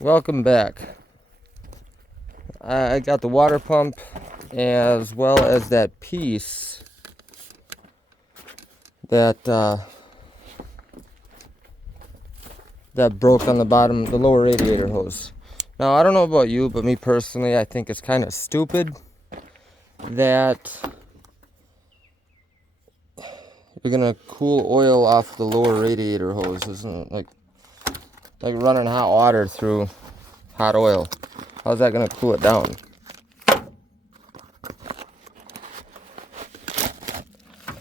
Welcome back. I got the water pump as well as that piece that broke on the bottom, the lower radiator hose. Now, I don't know about you, but me personally, I think it's kind of stupid that you're gonna cool oil off the lower radiator hose. Isn't like running hot water through hot oil. How's that gonna cool it down?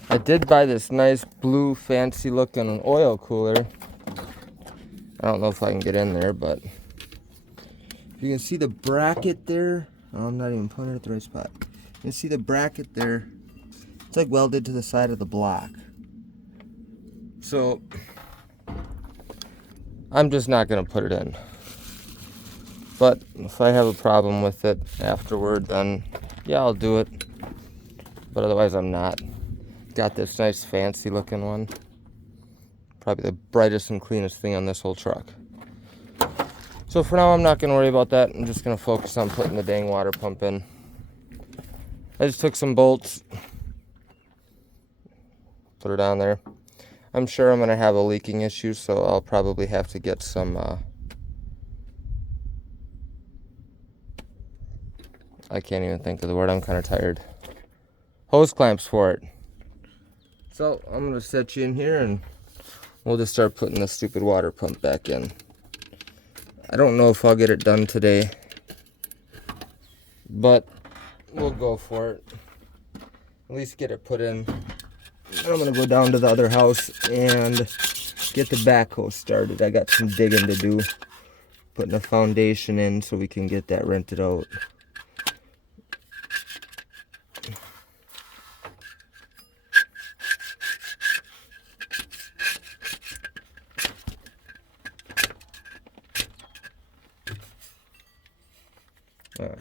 I did buy this nice blue fancy looking oil cooler. I don't know if I can get in there, but you can see the bracket there. Oh, I'm not even putting it at the right spot. You can see the bracket there. It's like welded to the side of the block. So I'm just not gonna put it in. But if I have a problem with it afterward, then yeah, I'll do it. But otherwise I'm not. Got this nice fancy looking one. Probably the brightest and cleanest thing on this whole truck. So for now I'm not going to worry about that. I'm just going to focus on putting the dang water pump in. I just took some bolts. Put her down there. I'm sure I'm going to have a leaking issue, so I'll probably have to get some I can't even think of the word. I'm kind of tired. Hose clamps for it. So I'm going to set you in here and we'll just start putting this stupid water pump back in. I don't know if I'll get it done today, but we'll go for it. At least get it put in. I'm going to go down to the other house and get the backhoe started. I got some digging to do. Putting a foundation in so we can get that rented out.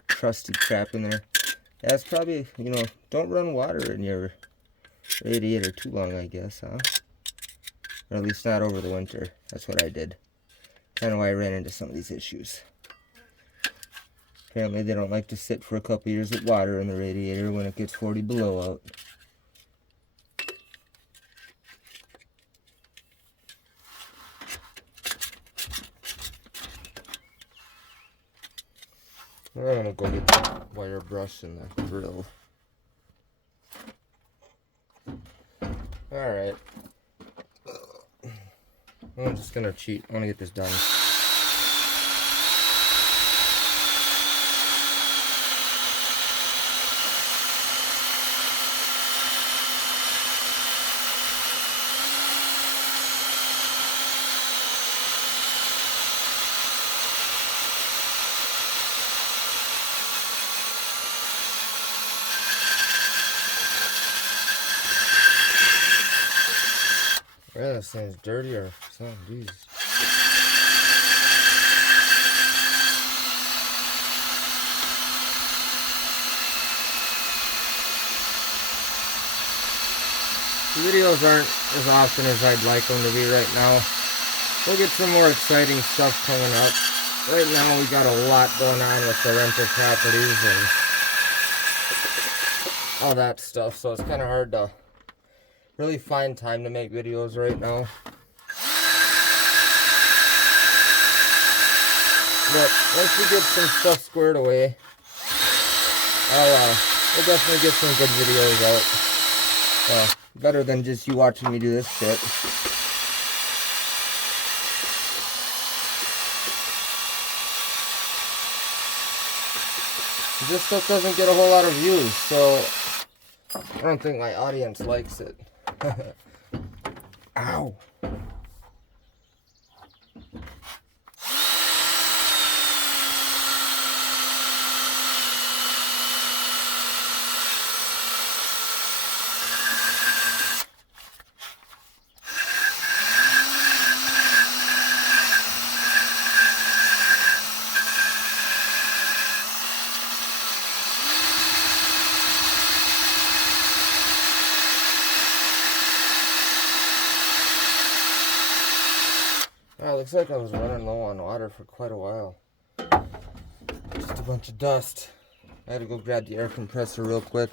Crusty crap in there. That's probably, don't run water in your radiator too long, I guess, huh? Or at least not over the winter. That's what I did. Kind of why I ran into some of these issues. Apparently they don't like to sit for a couple years with water in the radiator when it gets 40 below out. I'm gonna go get the wire brush and the drill. Alright. I'm just gonna cheat. I wanna get this done. Yeah, this thing's dirty or something. Jeez. The videos aren't as often as I'd like them to be right now. We'll get some more exciting stuff coming up. Right now we got a lot going on with the rental properties and all that stuff, so it's kind of hard to really find time to make videos right now. But once we get some stuff squared away, we'll definitely get some good videos out. Better than just you watching me do this shit. This stuff doesn't get a whole lot of views, so I don't think my audience likes it. Ow. Looks like I was running low on water for quite a while. bunch of dust. I had to go grab the air compressor real quick.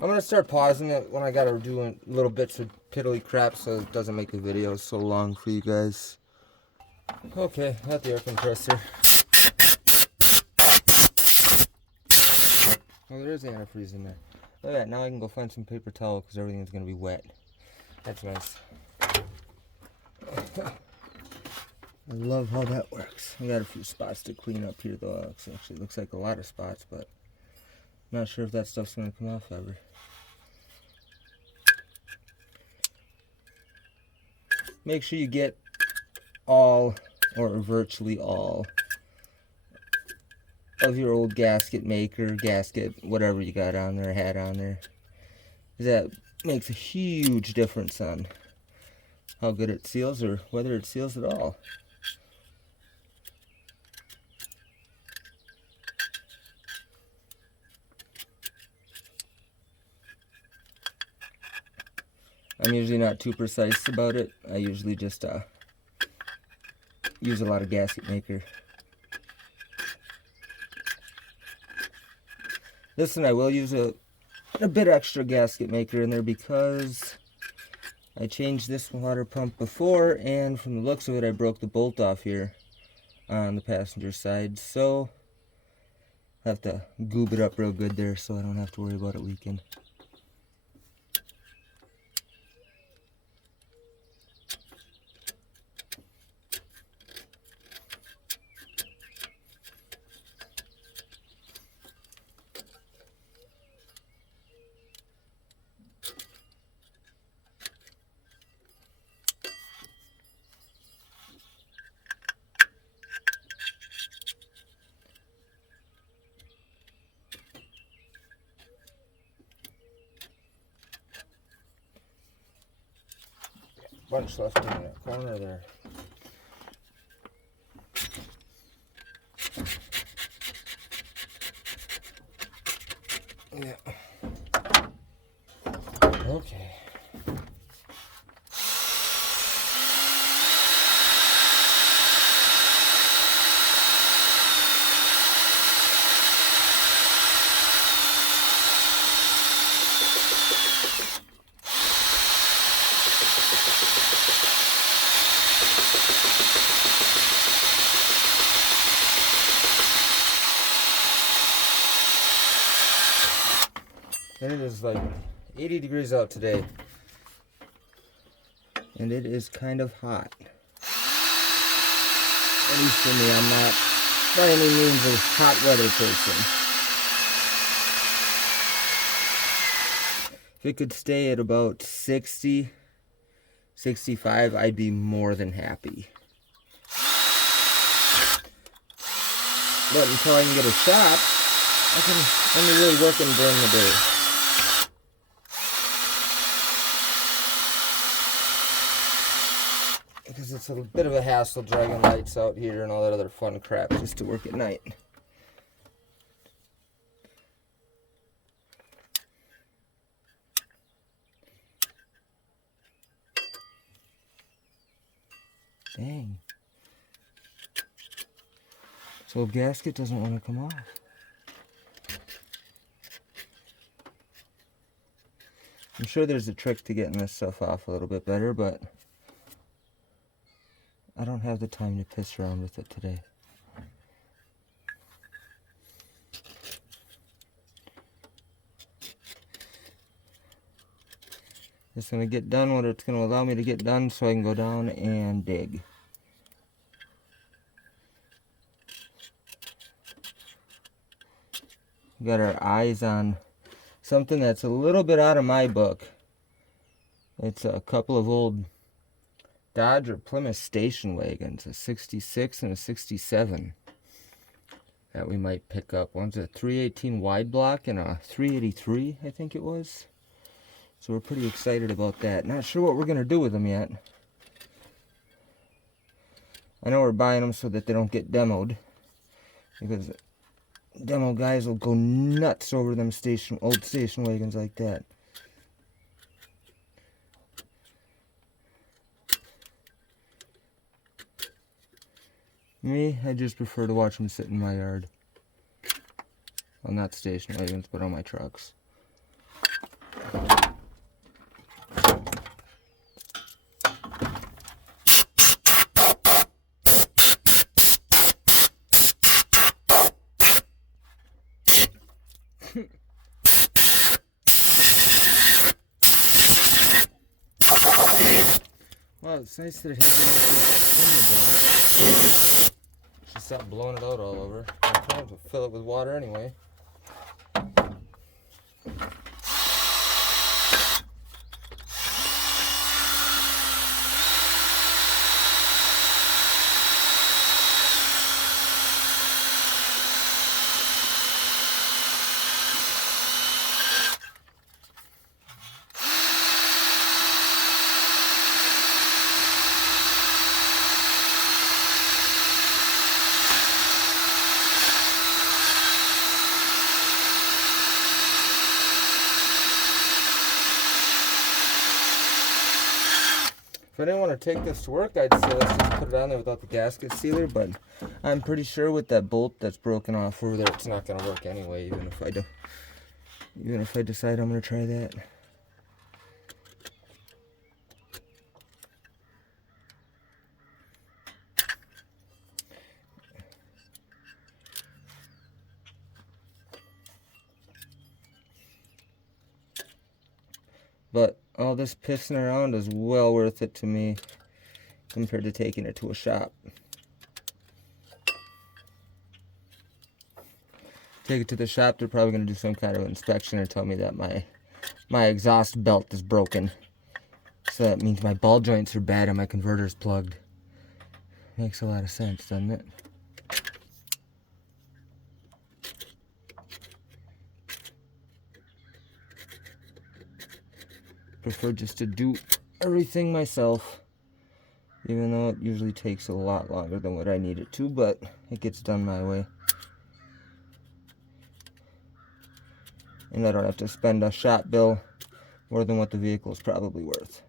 I'm going to start pausing it when I got to do little bits of piddly crap so it doesn't make the video so long for you guys. Okay, got the air compressor. Oh, there is antifreeze in there. Look at that, now I can go find some paper towel because everything's going to be wet. That's nice. I love how that works. I got a few spots to clean up here though. It actually looks like a lot of spots, but I'm not sure if that stuff's going to come off ever. Make sure you get all, or virtually all, of your old gasket maker, gasket, whatever you got on there, had on there. That makes a huge difference on how good it seals or whether it seals at all. I'm usually not too precise about it. I usually just use a lot of gasket maker. This one I will use a bit extra gasket maker in there because I changed this water pump before, and from the looks of it I broke the bolt off here on the passenger side, so I have to goob it up real good there so I don't have to worry about it leaking. Bunch left in that corner there. Yeah. Okay. And it is like 80 degrees out today. And it is kind of hot. At least for me, I'm not by any means a hot weather person. If it could stay at about 60, 65, I'd be more than happy. But until I can get a shop, I can only really working during the day. Because it's a bit of a hassle dragging lights out here and all that other fun crap just to work at night. Dang. So gasket doesn't want to come off. I'm sure there's a trick to getting this stuff off a little bit better, but I don't have the time to piss around with it today. Just going to get done what it's going to allow me to get done so I can go down and dig. We got our eyes on something that's a little bit out of my book. It's a couple of old Dodge or Plymouth station wagons, a 66 and a 67 that we might pick up. One's a 318 wide block and a 383, I think it was. So we're pretty excited about that. Not sure what we're going to do with them yet. I know we're buying them so that they don't get demoed, because demo guys will go nuts over them old station wagons like that. Me, I just prefer to watch them sit in my yard. Well, not station wagons, but on my trucks. Well, it's nice that it has a in the bottom. Should stop blowing it out all over. I'm trying to fill it with water anyway. If I didn't want to take this to work, I'd say let's just put it on there without the gasket sealer, but I'm pretty sure with that bolt that's broken off over there, it's not going to work anyway, even if I decide I'm going to try that. But all this pissing around is well worth it to me compared to taking it to a shop. Take it to the shop, they're probably going to do some kind of inspection and tell me that my exhaust belt is broken. So that means my ball joints are bad and my converter's plugged. Makes a lot of sense, doesn't it? Prefer just to do everything myself, even though it usually takes a lot longer than what I need it to, but it gets done my way. And I don't have to spend a shop bill more than what the vehicle is probably worth.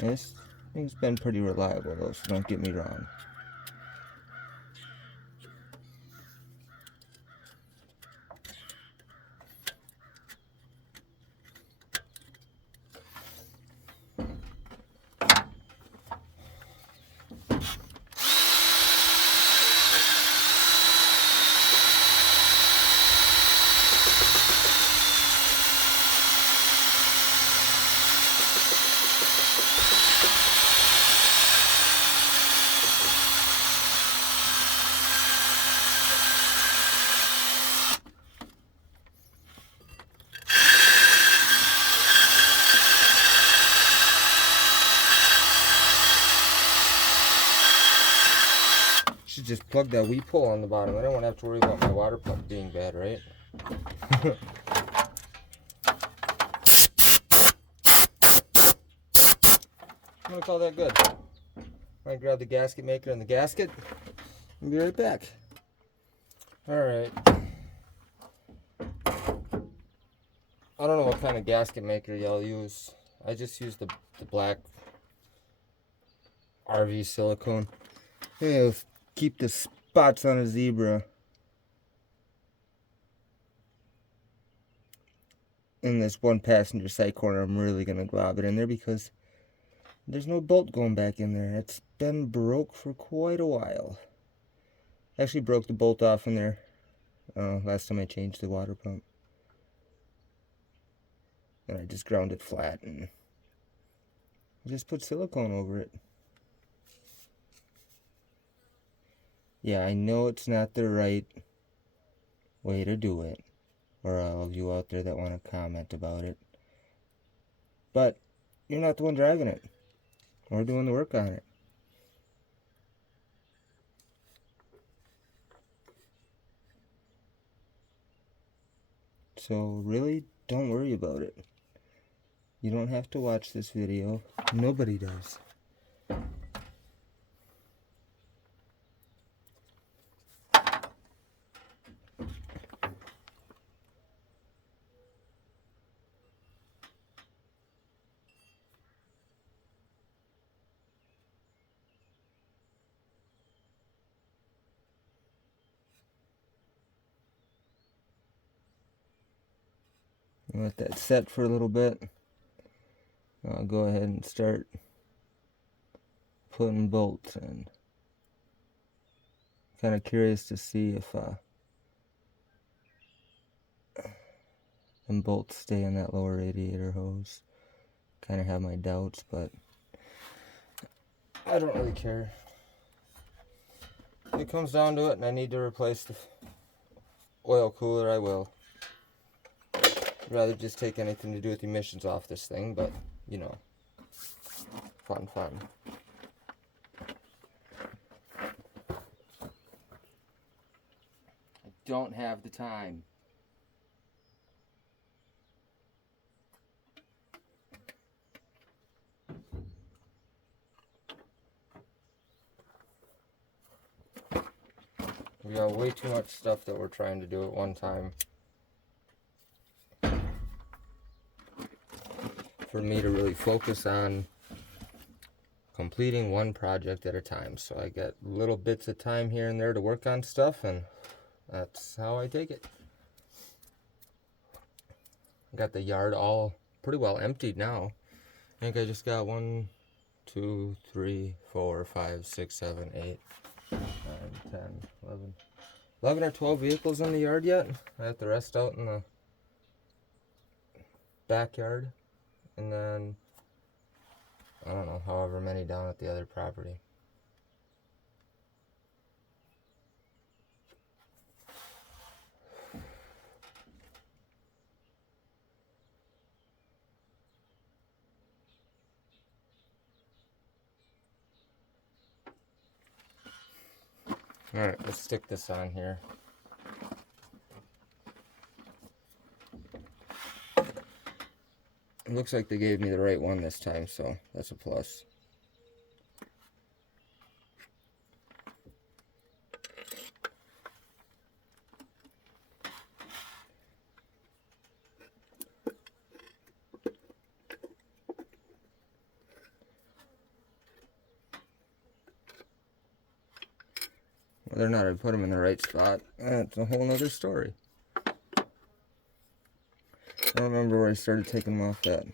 And this thing's been pretty reliable though, so don't get me wrong. Should just plug that wee pole on the bottom. I don't want to have to worry about my water pump being bad, right? I'm gonna call that good. I'm gonna grab the gasket maker and the gasket and be right back. Alright. I don't know what kind of gasket maker y'all use. I just use the black RV silicone. It'll keep the spots on a zebra in this one passenger side corner. I'm really gonna glob it in there because there's no bolt going back in there. It's been broke for quite a while. Actually broke the bolt off in there last time I changed the water pump. And I just ground it flat and I just put silicone over it. Yeah, I know it's not the right way to do it, or all of you out there that want to comment about it. But you're not the one driving it or doing the work on it. So really, don't worry about it. You don't have to watch this video. Nobody does. Let that set for a little bit. I'll go ahead and start putting bolts in. Kind of curious to see if them bolts stay in that lower radiator hose. Kind of have my doubts, but I don't really care. If it comes down to it and I need to replace the oil cooler, I will. I'd rather just take anything to do with emissions off this thing, but you know, fun. I don't have the time. We got way too much stuff that we're trying to do at one time for me to really focus on completing one project at a time. So I get little bits of time here and there to work on stuff, and that's how I take it. Got the yard all pretty well emptied now. I think I just got 1, 2, 3, 4, 5, 6, 7, 8, 9, 10, 11 or 12 vehicles in the yard yet. I have the rest out in the backyard, and then I don't know, however many down at the other property. Alright, let's stick this on here. It looks like they gave me the right one this time, so that's a plus. Whether or not I put them in the right spot, that's a whole nother story. I don't remember where I started taking them off at.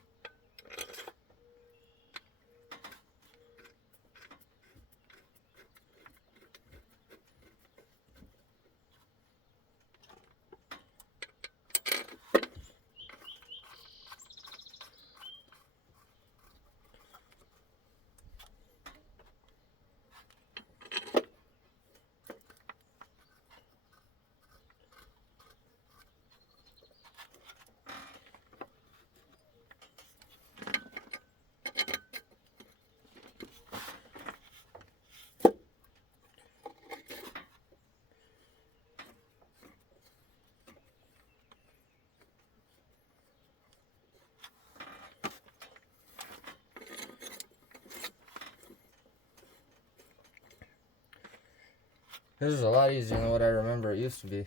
This is a lot easier than what I remember it used to be.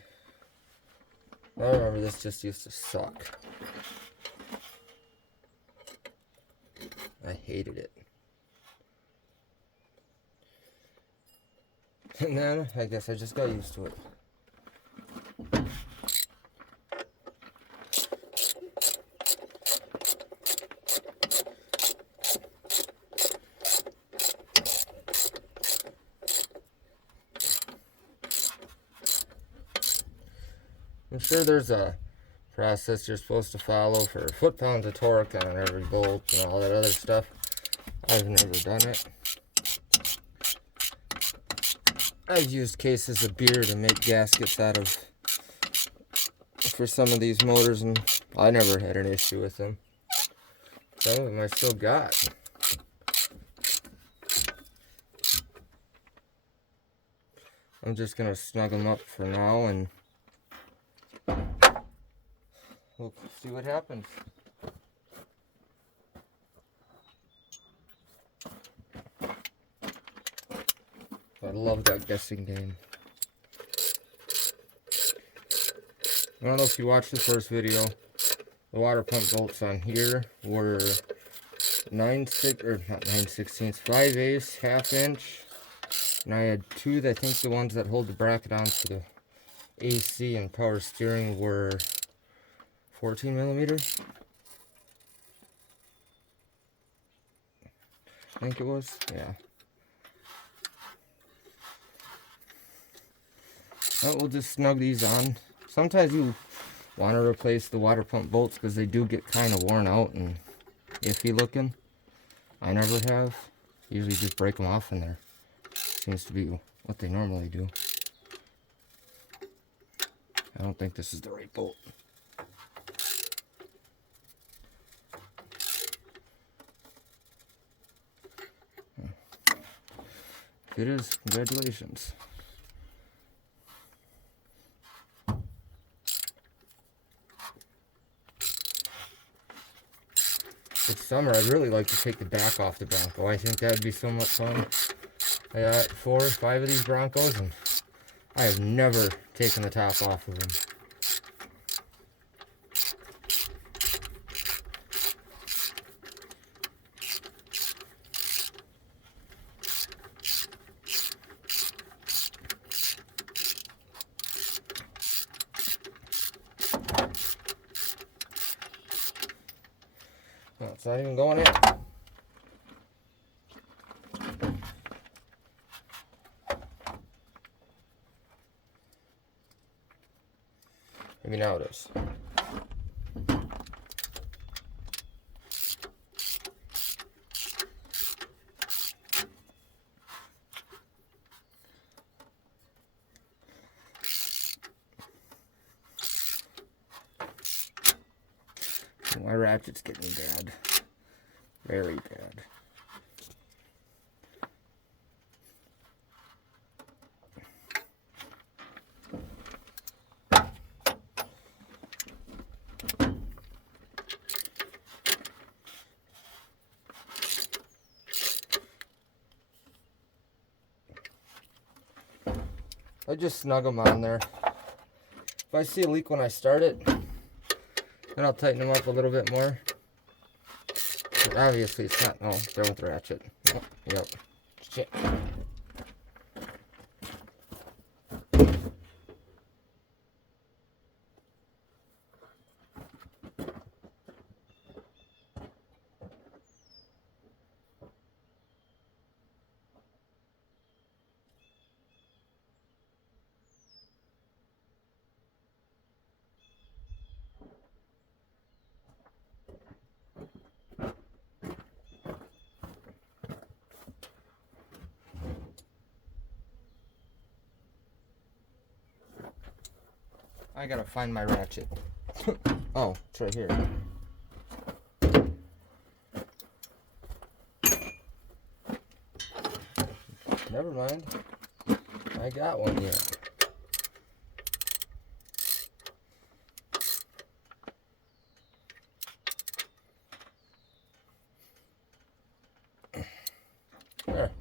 I remember this just used to suck. I hated it. And then, I guess I just got used to it. I'm sure there's a process you're supposed to follow for foot-pounds of torque on every bolt and all that other stuff. I've never done it. I've used cases of beer to make gaskets out of for some of these motors, and I never had an issue with them. Some of them I still got. I'm just gonna snug them up for now, and we'll see what happens. I love that guessing game. I don't know if you watched the first video. The water pump bolts on here were 5/8, ½ inch. And I had two, I think the ones that hold the bracket on for the AC and power steering were 14 millimeter. I think it was. Yeah. Well, we'll just snug these on. Sometimes you want to replace the water pump bolts because they do get kind of worn out and iffy looking. I never have. Usually just break them off, and there seems to be what they normally do. I don't think this is the right bolt. If it is, congratulations. This summer, I'd really like to take the back off the Bronco. I think that'd be so much fun. I got 4 or 5 of these Broncos, and I have never taken the top off of them. Oh, it's not even going in. Maybe now it is. My ratchet's getting bad. Very bad. I just snug them on there. If I see a leak when I start it, then I'll tighten them up a little bit more. But obviously it's not, oh, they're with the ratchet. Oh, yep. Shit. I gotta find my ratchet. Oh, it's right here. Never mind. I got one here. There.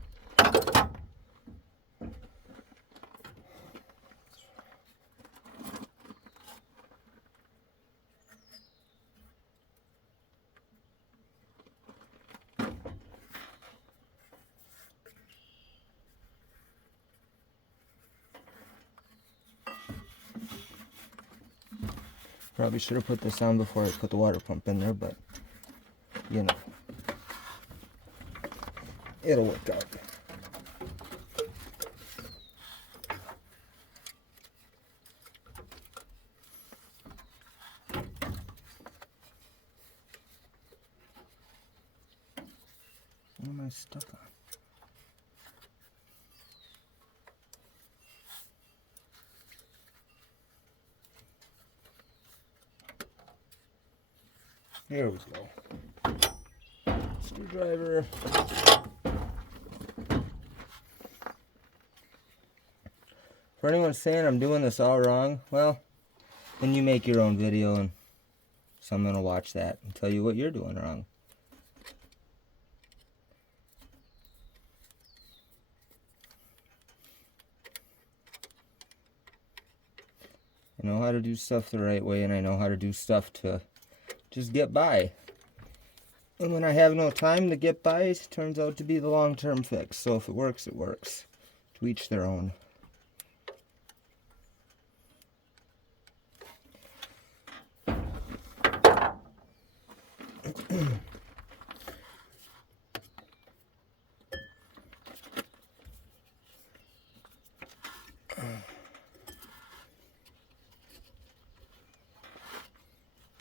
Probably should have put this on before I put the water pump in there, but you know, it'll work out. What am I stuck on? Here we go. Screwdriver. For anyone saying I'm doing this all wrong, well, then you make your own video and someone will watch that and tell you what you're doing wrong. I know how to do stuff the right way, and I know how to do stuff to just get by. And when I have no time to get by, it turns out to be the long-term fix. So if it works, it works. To each their own.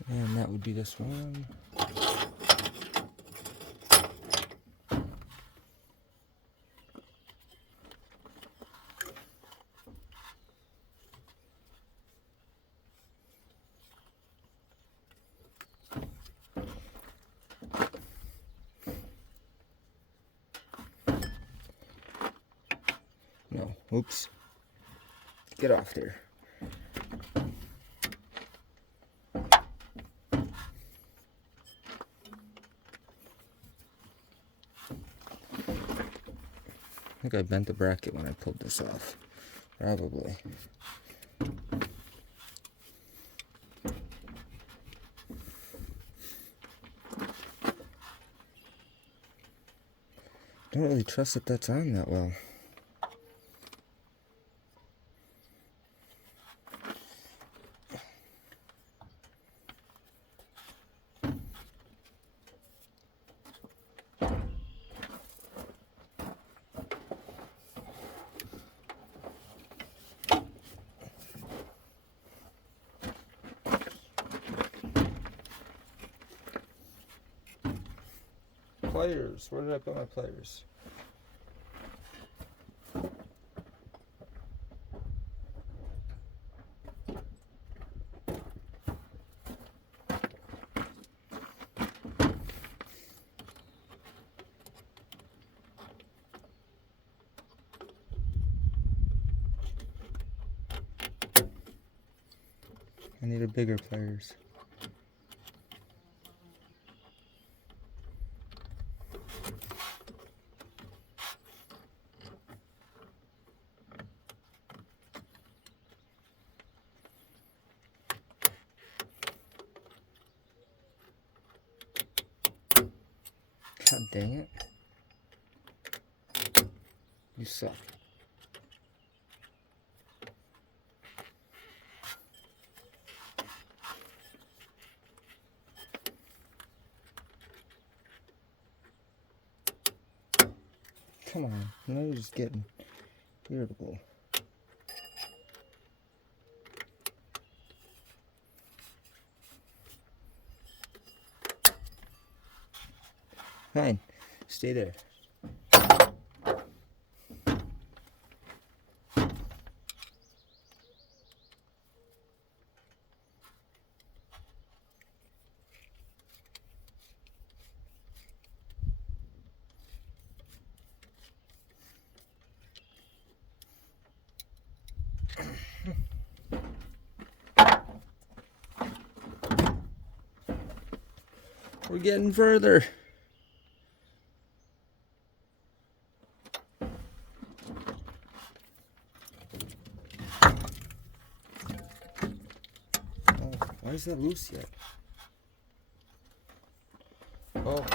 And that would be this one. No, oops. Get off there. I think I bent the bracket when I pulled this off. Probably. Don't really trust that that's on that well. Pliers. Where did I put my pliers? I need a bigger pliers. God dang it. You suck. Come on, now you're just getting irritable. Fine, stay there. We're getting further. Oh, why is that loose yet? Oh boy.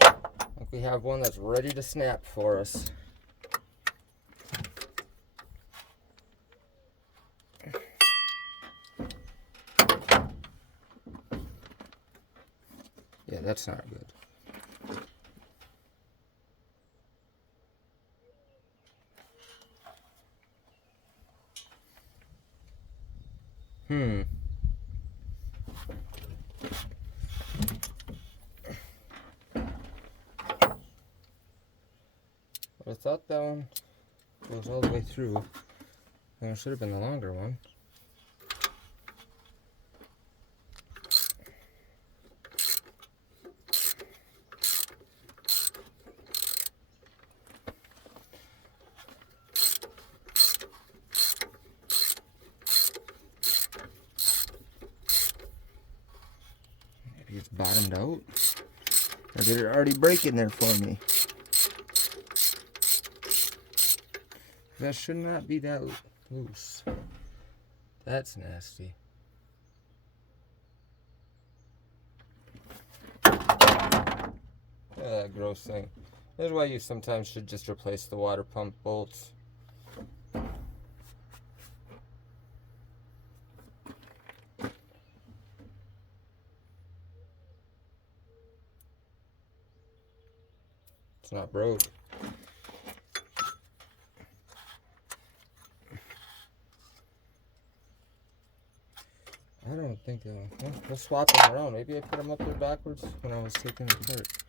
I think we have one that's ready to snap for us. Yeah, that's not good. I thought that one goes all the way through. And it should have been the longer one. Maybe it's bottomed out? Or did it already break in there for me? That should not be that loose. That's nasty. That gross thing. That's why you sometimes should just replace the water pump bolts. It's not broke. I don't think, well, we'll swap them around. Maybe I put them up there backwards when I was taking them apart.